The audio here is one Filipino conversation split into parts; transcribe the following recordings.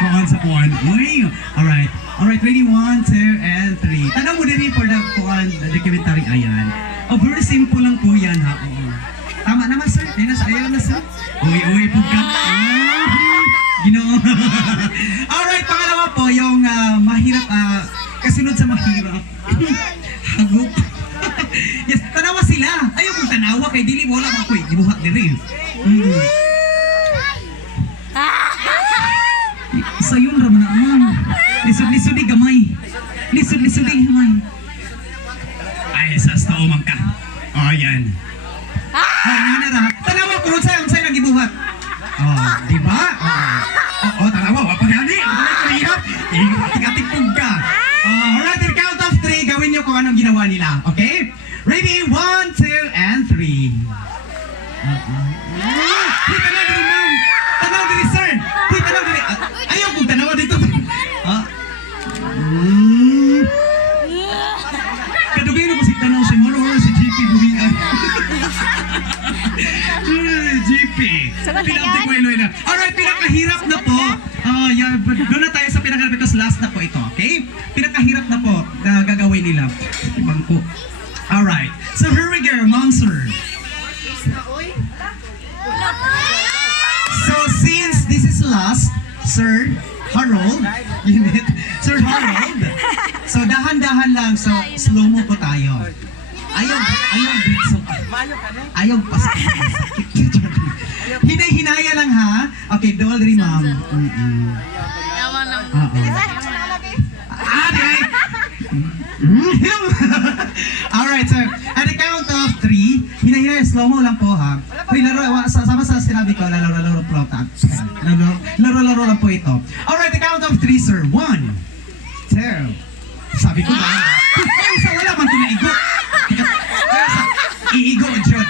kuhan sa kuhan. Uy, alright. Alright, ready? 1, 2, and 3. Tanong mo din for the kuhan, the documentary. Ayan. Oh, very simple lang po yan, ha? Oo. Tama naman, sir. Ayaw na, sir. Uy, pugkat. Ginoo. Alright, pangalawa po, yung mahirap, kasunod sa mahirap. Hagop. Yes, tanawa sila. Ayaw kong tanawa kay dili wala ako eh. Gibuhat diri. Sa yun ra man naman. Lisod-lisod gamay. Lisod-lisod gamay. Ay, sa tao man ka. Oh, yan. Ay, ra. Tanawa ko sa unsay nang gibuhat. Oh, di ba? Oh, tanawa wa pa gani. Ihap. Tigatik ka. Alright, in count of 3, gawin niyo kung anong ginawa nila. Okay? Ready? 1, 2, and 3. Huy, tanaw diri, ma'am. Tanaw diri, sir. Huy, tanaw diri. Ayaw kong tanawa dito. Kadugay na po si tanaw si Moro si GP buhian. GP. Pinamti ko iloy na. Alright, pinakahirap na po. Doon na tayo sa pinakahirap because last na po ito. Okay? Pinakahirap na po na gagawin nila. Bangko. Alright. So here we go, ma'am, sir. So since this is last, Sir Harold, Sir Harold. So dahan-dahan lang. So slow mo po tayo. Ayaw pas. Hinay-hinaya lang ha. Okay, don't worry, ma'am. Alright, sir. At the count of 3, hinay-hinay, slow mo lang po ha. Uy, sama sa sinabi ko, laro-laro lang po ito. Alright, the count of 3, sir. 1, 2. Sabi ko ba? Sa wala man ito naigo. Iigo, John.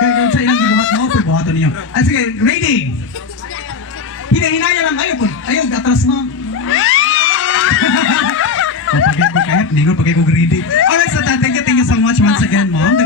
Kaya sa ilang gibuhat mo, buhaton ninyo. Sige, ready? Hinay-hinaya lang. Ayaw, atras mo. Pagay ko kahit, hindi ko pagay ko greedy. Alright, so thank you so much once again, mom.